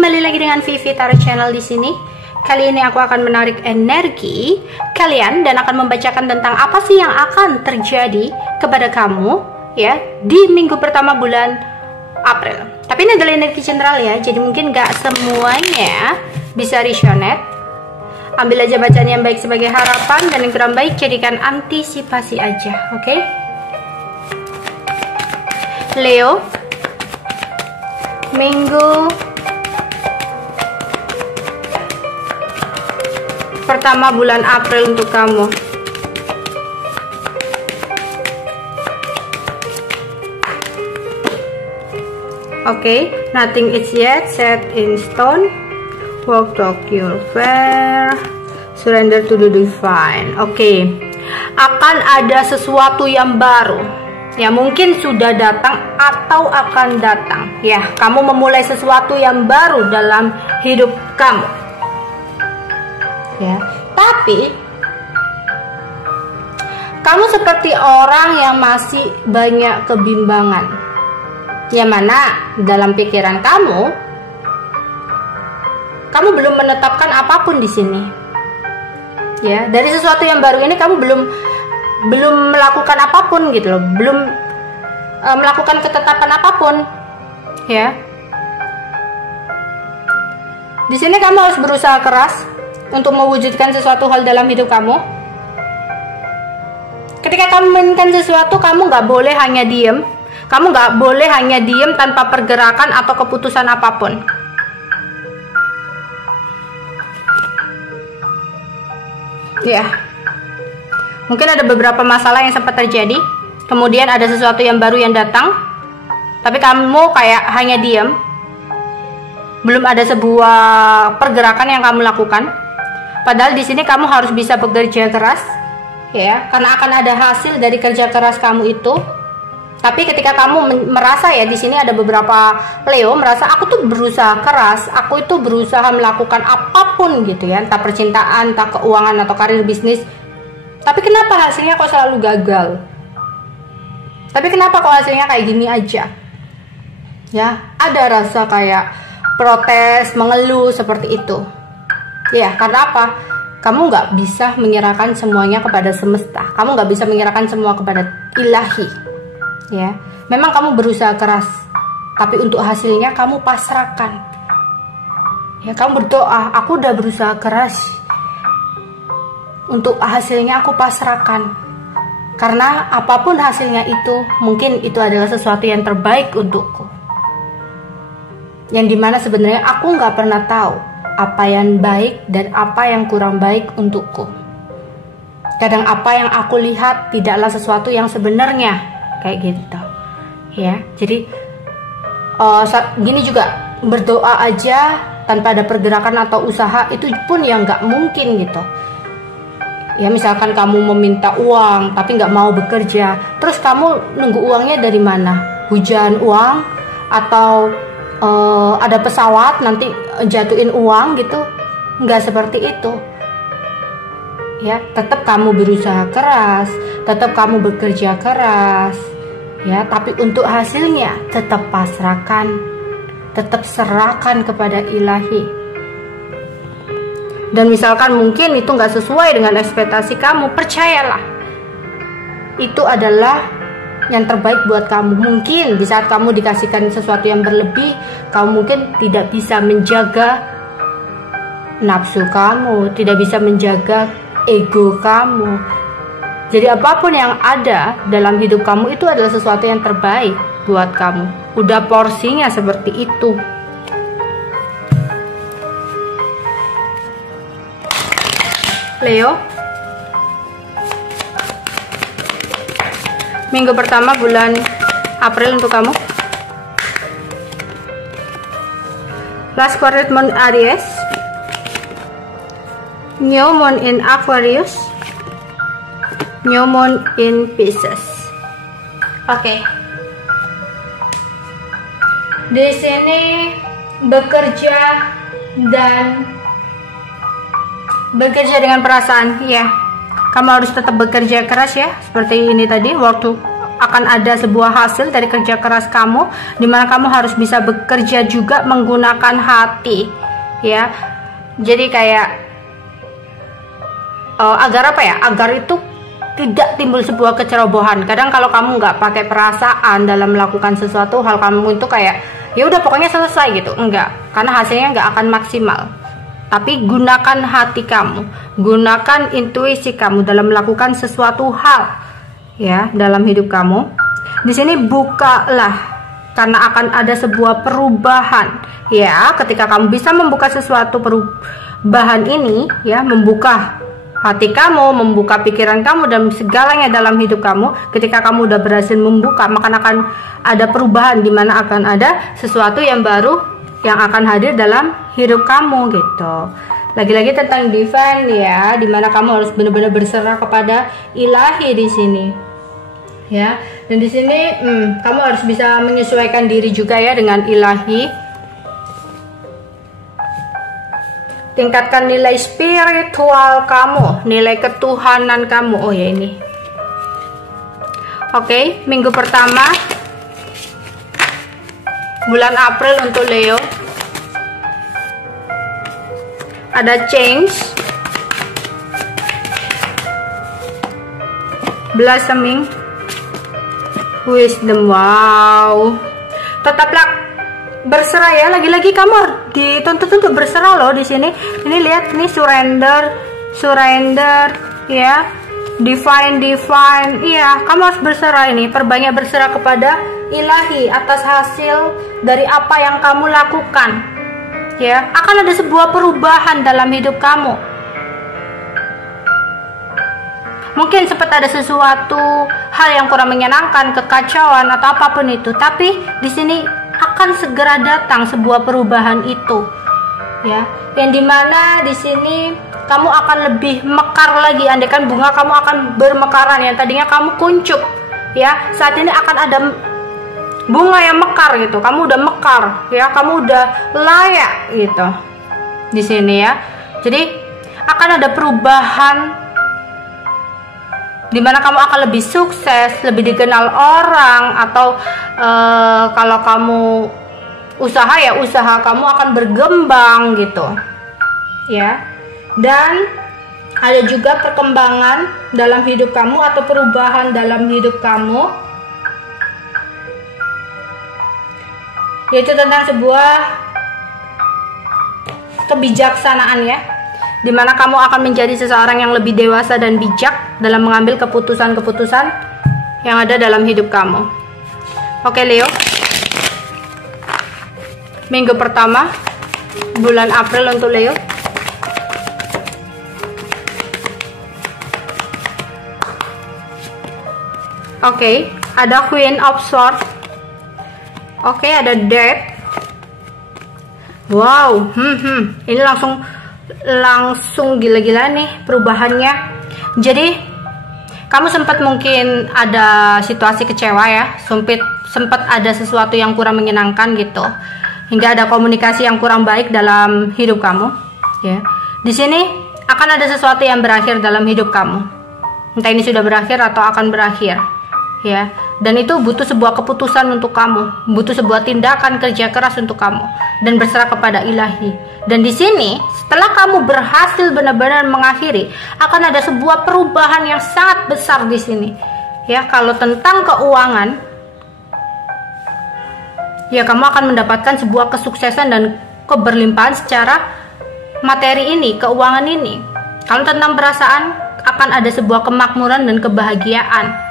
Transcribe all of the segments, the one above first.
kembali lagi dengan Vivi Tarot Channel di sini. Kali ini aku akan menarik energi kalian dan akan membacakan tentang apa sih yang akan terjadi kepada kamu ya di minggu pertama bulan April. Tapi ini adalah energi general ya, jadi mungkin gak semuanya bisa resonate. Ambil aja bacaan yang baik sebagai harapan dan yang kurang baik jadikan antisipasi aja, oke? Leo, minggu pertama bulan April untuk kamu. Oke, nothing is yet set in stone. Walk to your fair. Surrender to the divine. Oke, akan ada sesuatu yang baru. Ya, mungkin sudah datang atau akan datang. Ya, kamu memulai sesuatu yang baru dalam hidup kamu. Ya, tapi kamu seperti orang yang masih banyak kebimbangan. Yang mana dalam pikiran kamu belum menetapkan apapun di sini. Ya, dari sesuatu yang baru ini kamu belum melakukan apapun gitu loh, belum melakukan ketetapan apapun. Ya. Di sini kamu harus berusaha keras untuk mewujudkan sesuatu hal dalam hidup kamu. Ketika kamu menginginkan sesuatu, kamu nggak boleh hanya diem. Kamu nggak boleh hanya diem tanpa pergerakan atau keputusan apapun. Ya, mungkin ada beberapa masalah yang sempat terjadi. Kemudian ada sesuatu yang baru yang datang. Tapi kamu kayak hanya diem. Belum ada sebuah pergerakan yang kamu lakukan. Padahal di sini kamu harus bisa bekerja keras, ya, karena akan ada hasil dari kerja keras kamu itu. Tapi ketika kamu merasa ya di sini ada beberapa Leo merasa aku tuh berusaha keras, aku itu berusaha melakukan apapun gitu ya, entah percintaan, entah keuangan atau karir bisnis. Tapi kenapa hasilnya kok selalu gagal? Tapi kenapa kok hasilnya kayak gini aja? Ya, ada rasa kayak protes, mengeluh seperti itu. Ya, karena apa? Kamu nggak bisa menyerahkan semuanya kepada semesta. Kamu nggak bisa menyerahkan semua kepada ilahi. Ya, memang kamu berusaha keras, tapi untuk hasilnya kamu pasrahkan. Ya, kamu berdoa, aku udah berusaha keras. Untuk hasilnya aku pasrahkan. Karena apapun hasilnya itu, mungkin itu adalah sesuatu yang terbaik untukku. Yang dimana sebenarnya aku nggak pernah tahu apa yang baik dan apa yang kurang baik untukku. Kadang apa yang aku lihat tidaklah sesuatu yang sebenarnya, kayak gitu. Ya, jadi gini juga, berdoa aja tanpa ada pergerakan atau usaha itu pun yang nggak mungkin gitu. Ya, misalkan kamu meminta uang tapi nggak mau bekerja, terus kamu nunggu uangnya dari mana? Hujan uang atau ada pesawat nanti jatuhin uang gitu? Nggak seperti itu. Ya, tetap kamu berusaha keras, tetap kamu bekerja keras. Ya, tapi untuk hasilnya tetap pasrahkan, tetap serahkan kepada ilahi. Dan misalkan mungkin itu nggak sesuai dengan ekspektasi kamu, percayalah itu adalah yang terbaik buat kamu. Mungkin di saat kamu dikasihkan sesuatu yang berlebih, kamu mungkin tidak bisa menjaga nafsu kamu, tidak bisa menjaga ego kamu. Jadi apapun yang ada dalam hidup kamu itu adalah sesuatu yang terbaik buat kamu. Udah porsinya seperti itu. Leo, minggu pertama bulan April untuk kamu. Last quarter moon Aries, new moon in Aquarius, new moon in Pisces. Oke. Di sini bekerja dengan perasaan, ya. Kamu harus tetap bekerja keras ya, seperti ini tadi, work to akan ada sebuah hasil dari kerja keras kamu, dimana kamu harus bisa bekerja juga menggunakan hati, ya. Jadi kayak agar apa ya? Agar itu tidak timbul sebuah kecerobohan. Kadang kalau kamu nggak pakai perasaan dalam melakukan sesuatu hal, kamu itu kayak ya udah pokoknya selesai gitu. Enggak, karena hasilnya nggak akan maksimal. Tapi gunakan hati kamu, gunakan intuisi kamu dalam melakukan sesuatu hal, ya, dalam hidup kamu. Di sini bukalah, karena akan ada sebuah perubahan, ya. Ketika kamu bisa membuka sesuatu perubahan ini, ya, membuka hati kamu, membuka pikiran kamu dan segalanya dalam hidup kamu. Ketika kamu udah berhasil membuka, maka akan ada perubahan, di mana akan ada sesuatu yang baru yang akan hadir dalam hidup kamu gitu. Lagi-lagi tentang divine, ya, dimana kamu harus benar-benar berserah kepada ilahi di sini, ya. Dan di sini kamu harus bisa menyesuaikan diri juga, ya, dengan ilahi. Tingkatkan nilai spiritual kamu, nilai ketuhanan kamu. Oh ya, ini. Oke, minggu pertama bulan April untuk Leo. Ada change, blossoming, wisdom. Wow, tetaplah berserah, ya. Lagi-lagi kamu dituntut untuk berserah loh di sini. Ini lihat, ini surrender, ya. Divine, iya, kamu harus berserah ini. Perbanyak berserah kepada ilahi atas hasil dari apa yang kamu lakukan, ya. Akan ada sebuah perubahan dalam hidup kamu. Mungkin sempat ada sesuatu hal yang kurang menyenangkan, kekacauan atau apapun itu, tapi di sini akan segera datang sebuah perubahan itu, ya. Yang dimana di sini kamu akan lebih mekar lagi. Andaikan bunga kamu akan bermekaran, yang tadinya kamu kuncup, ya, saat ini akan ada bunga yang mekar gitu. Kamu udah mekar, ya, kamu udah layak gitu di sini, ya. Jadi akan ada perubahan dimana kamu akan lebih sukses, lebih dikenal orang, atau kalau kamu usaha, ya, usaha kamu akan berkembang gitu, ya. Dan ada juga perkembangan dalam hidup kamu atau perubahan dalam hidup kamu, yaitu tentang sebuah kebijaksanaan, ya, dimana kamu akan menjadi seseorang yang lebih dewasa dan bijak dalam mengambil keputusan-keputusan yang ada dalam hidup kamu. Oke, Leo, minggu pertama bulan April untuk Leo. Oke, ada Queen of Swords. Oke, ada Death. Wow, ini langsung gila-gila nih perubahannya. Jadi kamu sempat mungkin ada situasi kecewa, ya, sempat ada sesuatu yang kurang menyenangkan gitu, hingga ada komunikasi yang kurang baik dalam hidup kamu, ya. Di sini akan ada sesuatu yang berakhir dalam hidup kamu, entah ini sudah berakhir atau akan berakhir, ya. Dan itu butuh sebuah keputusan untuk kamu, butuh sebuah tindakan kerja keras untuk kamu, dan berserah kepada ilahi. Dan di sini setelah kamu berhasil benar-benar mengakhiri, akan ada sebuah perubahan yang sangat besar di sini, ya. Kalau tentang keuangan, ya, kamu akan mendapatkan sebuah kesuksesan dan keberlimpahan secara materi ini, keuangan ini. Kalau tentang perasaan, akan ada sebuah kemakmuran dan kebahagiaan.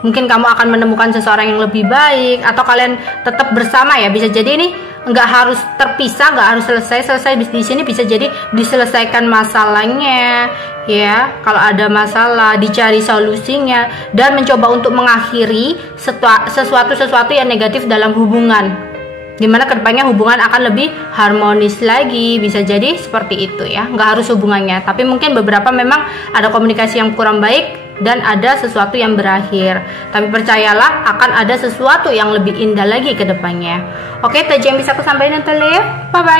Mungkin kamu akan menemukan seseorang yang lebih baik, atau kalian tetap bersama, ya. Bisa jadi ini nggak harus terpisah, nggak harus selesai di sini. Bisa jadi diselesaikan masalahnya, ya. Kalau ada masalah, dicari solusinya, dan mencoba untuk mengakhiri sesuatu yang negatif dalam hubungan, dimana kedepannya hubungan akan lebih harmonis lagi. Bisa jadi seperti itu, ya. Nggak harus hubungannya, tapi mungkin beberapa memang ada komunikasi yang kurang baik dan ada sesuatu yang berakhir. Tapi percayalah, akan ada sesuatu yang lebih indah lagi ke depannya. Oke, itu aja yang bisa aku sampaikan untuk Leo. Bye bye.